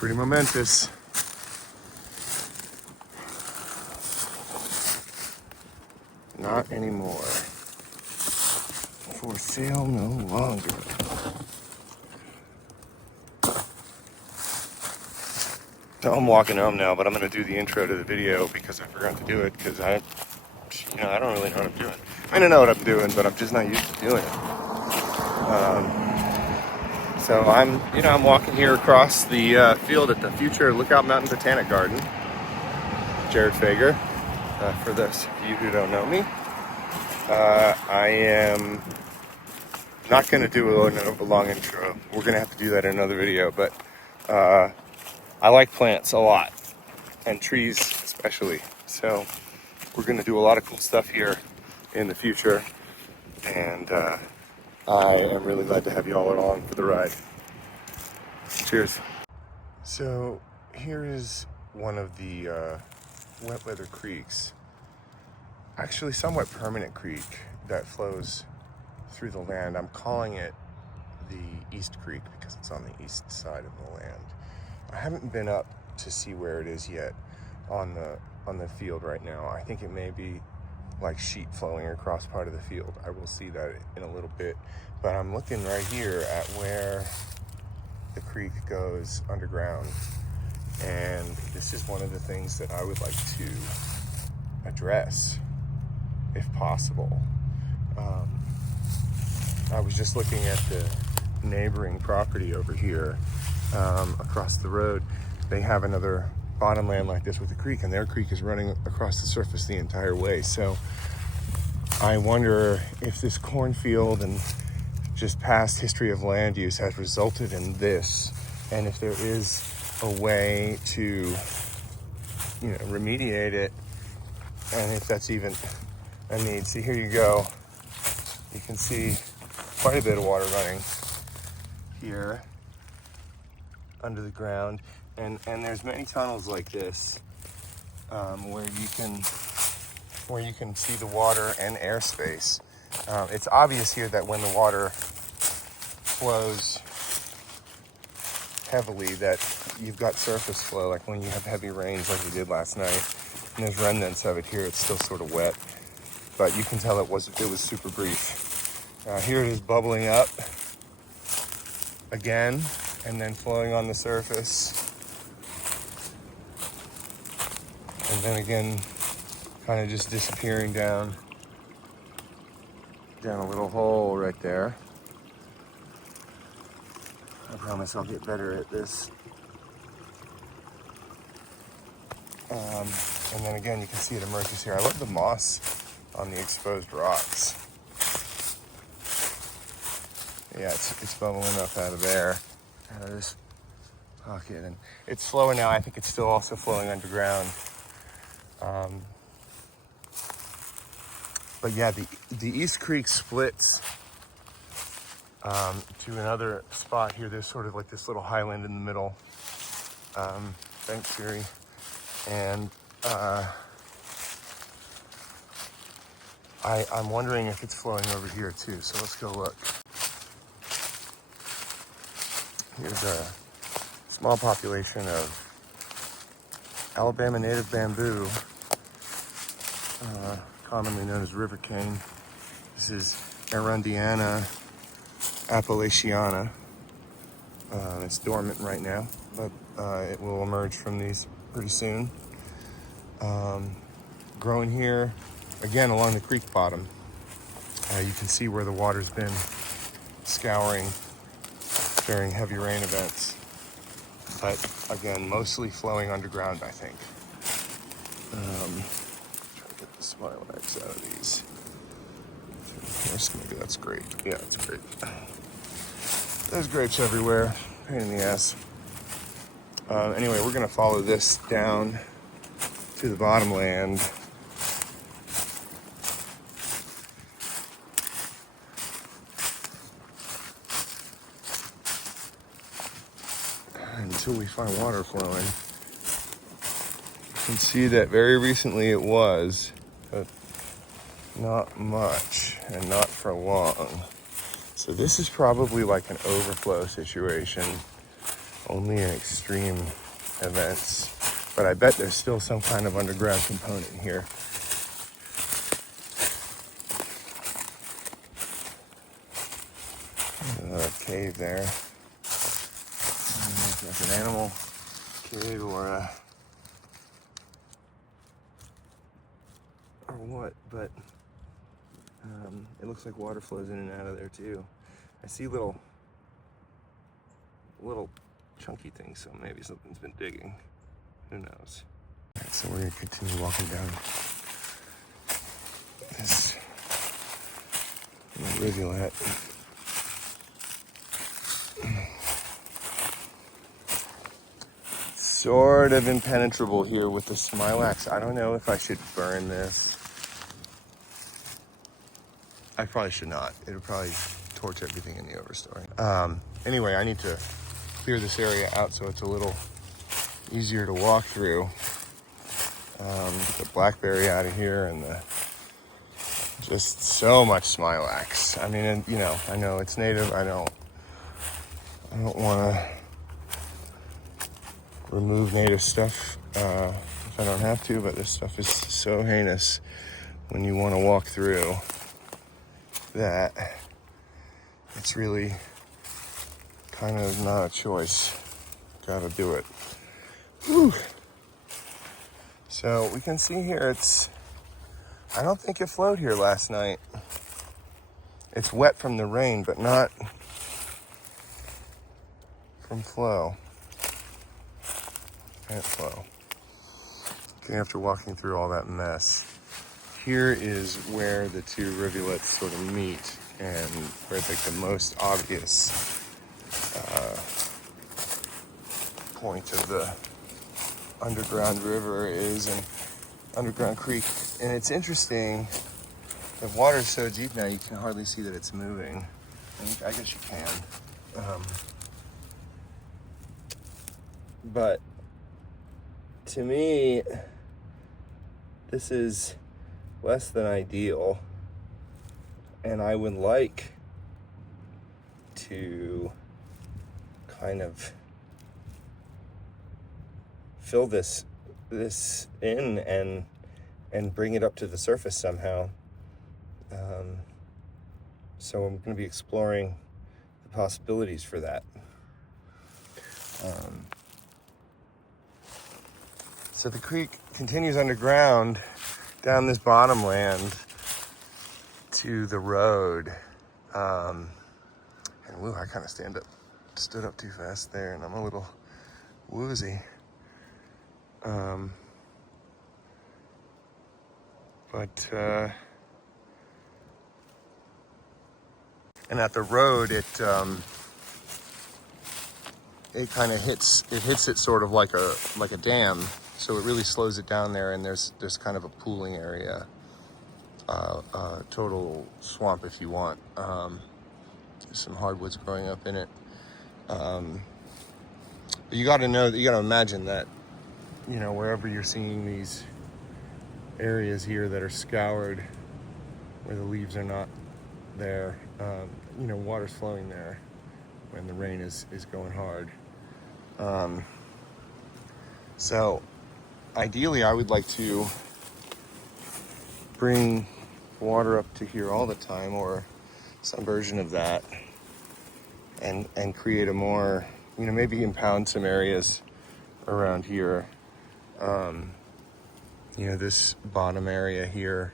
pretty momentous. Not anymore. For sale no longer. So I'm walking home now, but I'm going to do the intro to the video because I forgot to do it because I don't really know what I'm doing. I mean, I know what I'm doing, but I'm just not used to doing it. So I'm walking here across the field at the future Lookout Mountain Botanic Garden. Jared Fager. For those of you who don't know me, I am not going to do a long intro. We're going to have to do that in another video, but I like plants a lot, and trees especially. So we're going to do a lot of cool stuff here in the future, and I am really glad to have you all along for the ride. Cheers. So here is one of the wet weather creeks, actually somewhat permanent creek that flows through the land. I'm calling it the East Creek because it's on the east side of the land. I haven't been up to see where it is yet on the field right now. I think it may be like sheet flowing across part of the field. I will see that in a little bit, but I'm looking right here at where the creek goes underground, and this is one of the things that I would like to address if possible. I was just looking at the neighboring property over here across the road. They have another bottomland like this with a creek, and their creek is running across the surface the entire way. So I wonder if this cornfield and just past history of land use has resulted in this, and if there is a way to remediate it, and if that's even a need. See, here you go. You can see quite a bit of water running here under the ground, and there's many tunnels like this where you can see the water and airspace. It's obvious here that when the water flows heavily, that you've got surface flow, like when you have heavy rains like we did last night, and there's remnants of it here. It's still sort of wet, but you can tell it was super brief. Here it is bubbling up again, and then flowing on the surface, and then again kind of just disappearing down a little hole right there. I promise I'll get better at this. And then again, you can see it emerges here. I love the moss on the exposed rocks. Yeah, it's bubbling up out of there, out of this pocket, and it's flowing now. I think it's still also flowing underground. But yeah, the East Creek splits to another spot here. There's sort of like this little highland in the middle. Thanks, Siri. And I'm wondering if it's flowing over here too. So let's go look. Here's a small population of Alabama native bamboo, commonly known as river cane. This is Arundiana appellatiana. It's dormant right now, but it will emerge from these pretty soon. Growing here, again, along the creek bottom. You can see where the water's been scouring during heavy rain events, but again, mostly flowing underground, I think. Try to get the Smilax out of these. Maybe that's grape. Yeah, it's grape. There's grapes everywhere. Pain in the ass. Anyway, we're gonna follow this down to the bottomland. Until we find water flowing. You can see that very recently it was, but not much and not for long. So this is probably like an overflow situation. only in extreme events. But I bet there's still some kind of underground component here. Another cave there. Like an animal cave or what, but it looks like water flows in and out of there too. I see little chunky things, so maybe something's been digging. Who knows? Right, so we're gonna continue walking down this rivulet. Sort of impenetrable here with the smilax. I don't know if I should burn this. I probably should not. It'll probably torch everything in the overstory. Anyway, I need to clear this area out so it's a little easier to walk through. Get the blackberry out of here and just so much smilax. I mean, and, you know, I know it's native. I don't want to remove native stuff if I don't have to, but this stuff is so heinous when you want to walk through that it's really kind of not a choice. Gotta do it. Whew. So we can see here I don't think it flowed here last night. It's wet from the rain, but not from flow. Can't flow. Okay, after walking through all that mess, here is where the two rivulets sort of meet and where it's like the most obvious point of the underground river is an underground creek. And it's interesting, the water's so deep now you can hardly see that it's moving. I guess you can. But to me, this is less than ideal, and I would like to kind of fill this in and bring it up to the surface somehow. So I'm going to be exploring the possibilities for that. So the creek continues underground down this bottomland to the road. And woo, I kind of stood up too fast there, and I'm a little woozy. And at the road, it kind of hits it sort of like a dam. So it really slows it down there, and there's kind of a pooling area, total swamp if you want. There's some hardwoods growing up in it. But you got to imagine that, you know, wherever you're seeing these areas here that are scoured, where the leaves are not there, you know, water's flowing there when the rain is going hard. So ideally, I would like to bring water up to here all the time, or some version of that, and create a more, you know, maybe impound some areas around here. You know, this bottom area here,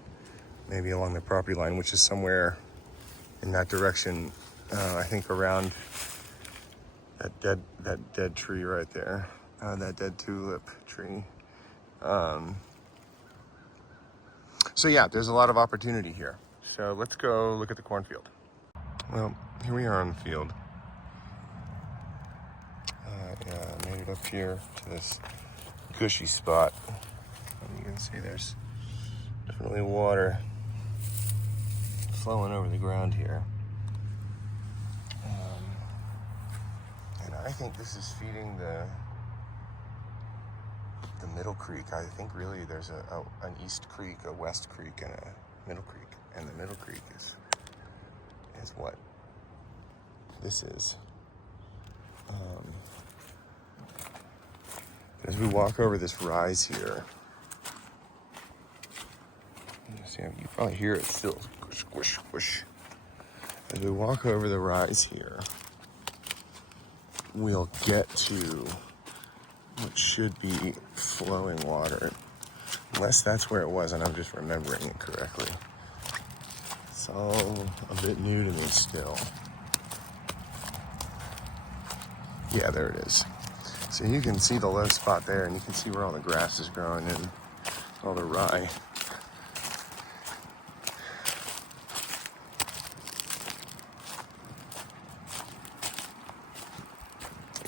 maybe along the property line, which is somewhere in that direction. I think around that dead tree right there, that dead tulip tree. So yeah, there's a lot of opportunity here. So let's go look at the cornfield. Well, here we are on the field. Yeah, I made it up here to this gushy spot. And you can see there's definitely water flowing over the ground here. And I think this is feeding the middle creek. I think really there's an east creek, a west creek, and a middle creek. And the middle creek is what this is. As we walk over this rise here, you probably hear it still squish, squish, squish. As we walk over the rise here, we'll get to what should be flowing water. Unless that's where it was and I'm just remembering it correctly. It's all a bit new to me still. Yeah, there it is. So you can see the low spot there, and you can see where all the grass is growing and all the rye.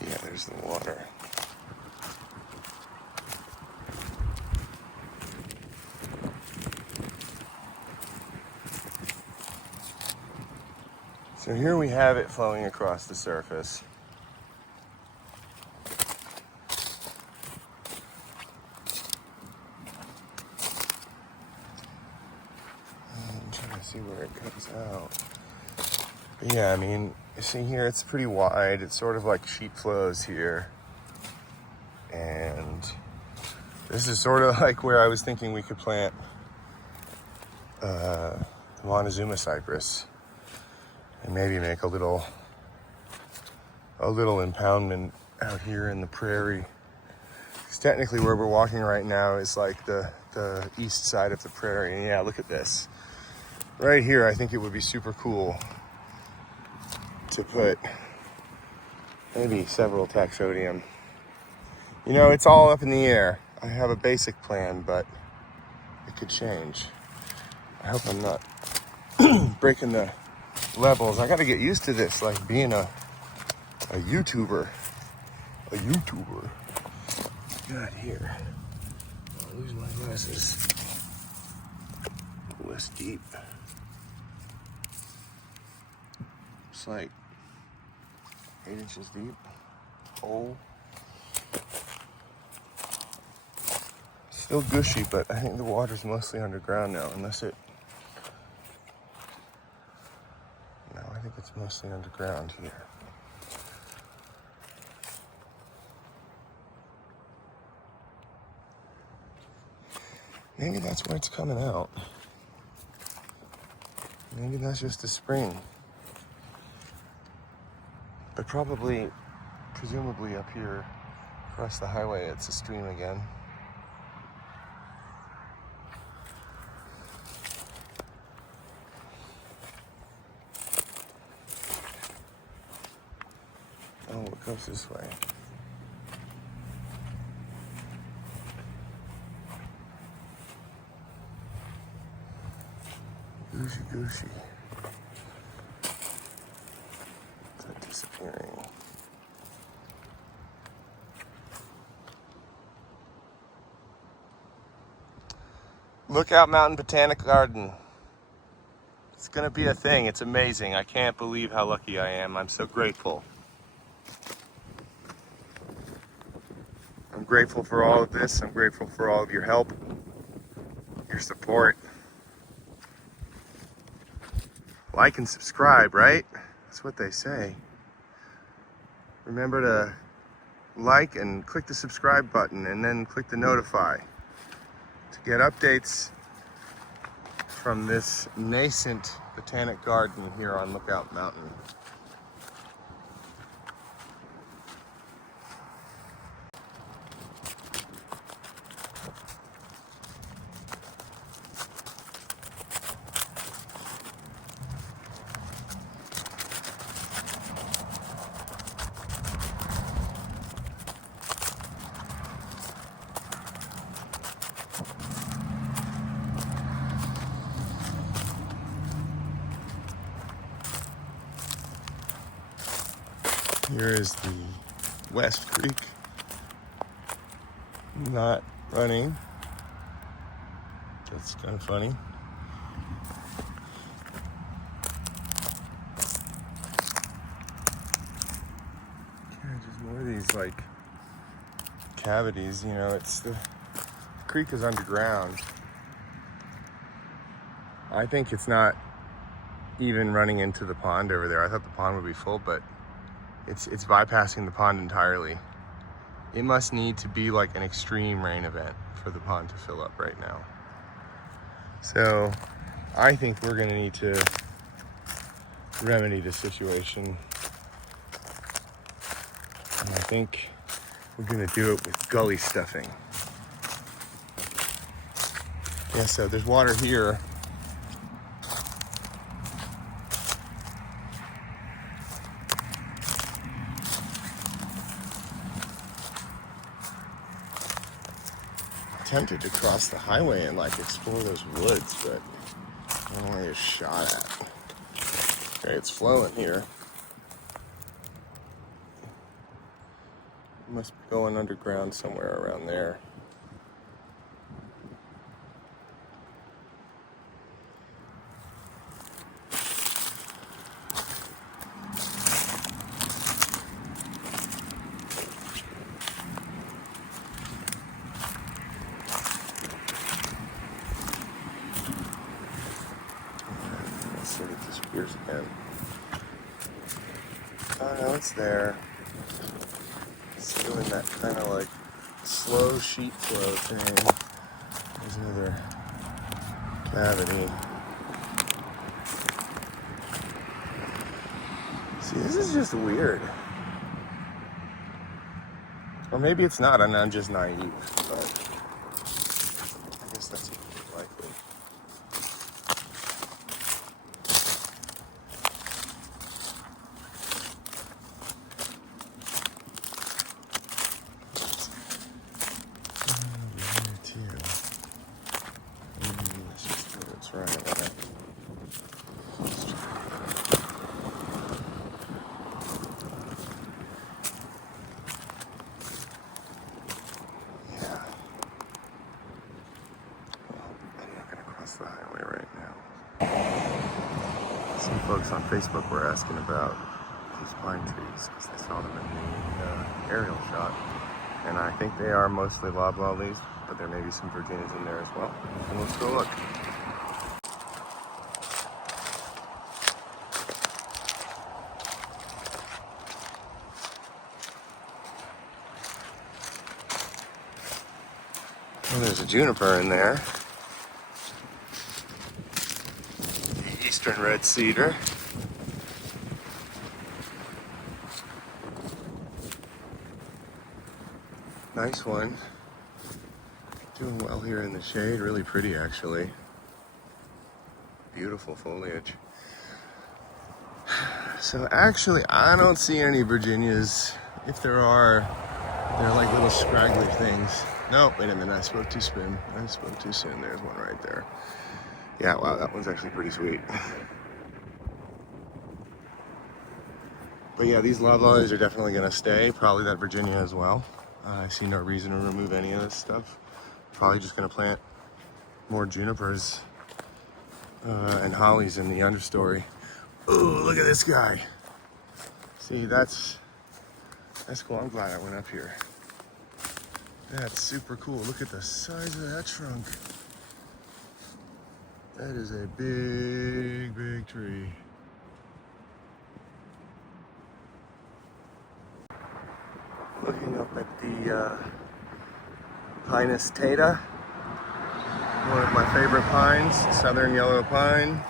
Yeah, there's the water. So here we have it flowing across the surface. I'm trying to see where it comes out. But yeah, I mean, you see here, it's pretty wide. It's sort of like sheet flows here. And this is sort of like where I was thinking we could plant Montezuma cypress. And maybe make a little impoundment out here in the prairie. Because technically where we're walking right now is like the east side of the prairie. And yeah, look at this. Right here, I think it would be super cool to put maybe several taxodium. You know, it's all up in the air. I have a basic plan, but it could change. I hope I'm not breaking the levels. I got to get used to this, like being a YouTuber. God, here. I'll lose my glasses. Oh, it's deep. It's like 8 inches deep. Oh. Still gushy, but I think the water's mostly underground now, unless it... No, I think it's mostly underground here. Maybe that's where it's coming out. Maybe that's just a spring. But probably, presumably up here across the highway, it's a stream again. Oh, it goes this way. Goosey, goosey. Is that disappearing? Lookout Mountain Botanic Garden. It's gonna be a thing. It's amazing. I can't believe how lucky I am. I'm so grateful. I'm grateful for all of this. I'm grateful for all of your help, your support. Like and subscribe, right? That's what they say. Remember to like and click the subscribe button and then click the notify to get updates from this nascent botanic garden here on Lookout Mountain. Here is the West Creek, not running. That's kind of funny. Yeah, just more of these like cavities, you know, it's the creek is underground. I think it's not even running into the pond over there. I thought the pond would be full, but it's bypassing the pond entirely. It must need to be like an extreme rain event for the pond to fill up right now. So I think we're gonna need to remedy the situation. And I think we're gonna do it with gully stuffing. Yeah, so there's water here. Tempted to cross the highway and like explore those woods, but I don't want to get shot at. Okay, it's flowing here. It must be going underground somewhere around there. Let's see if it disappears again. Oh no, it's there. It's doing that kind of like slow sheet flow thing. There's another cavity. See, this is just weird. Or maybe it's not, and I'm just naive, but I guess that's likely. The highway right now. Some folks on Facebook were asking about these pine trees because they saw them in the aerial shot, and I think they are mostly loblollies, but there may be some Virginias in there as well. And let's go look. Well, there's a juniper in there. Eastern red cedar. Nice one. Doing well here in the shade. Really pretty, actually. Beautiful foliage. So actually, I don't see any Virginias. If there are, they're like little scraggly things. No, wait a minute, I spoke too soon. There's one right there. Yeah, wow, that one's actually pretty sweet. But yeah, these loblollies are definitely gonna stay. Probably that Virginia as well. I see no reason to remove any of this stuff. Probably just gonna plant more junipers and hollies in the understory. Ooh, look at this guy. See, that's cool. I'm glad I went up here. That's super cool. Look at the size of that trunk. That is a big, big tree. Looking up at the Pinus Tata, one of my favorite pines, southern yellow pine,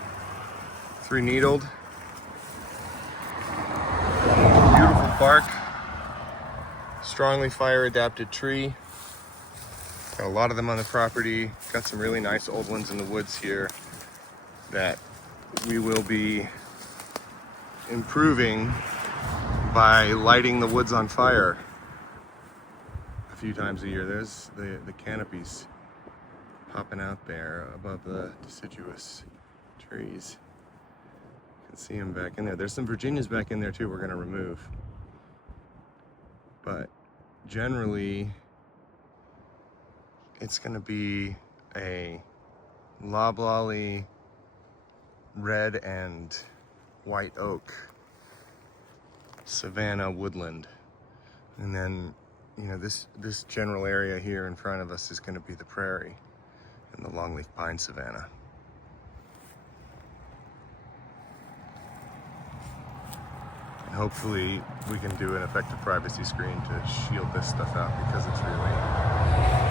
three-needled. Beautiful bark, strongly fire-adapted tree. Got a lot of them on the property. Got some really nice old ones in the woods here that we will be improving by lighting the woods on fire a few times a year. There's the canopies popping out there above the deciduous trees. You can see them back in there. There's some Virginias back in there too we're gonna remove. But generally, it's gonna be a loblolly red and white oak savanna woodland. And then, you know, this general area here in front of us is gonna be the prairie and the longleaf pine savanna. And hopefully we can do an effective privacy screen to shield this stuff out, because it's really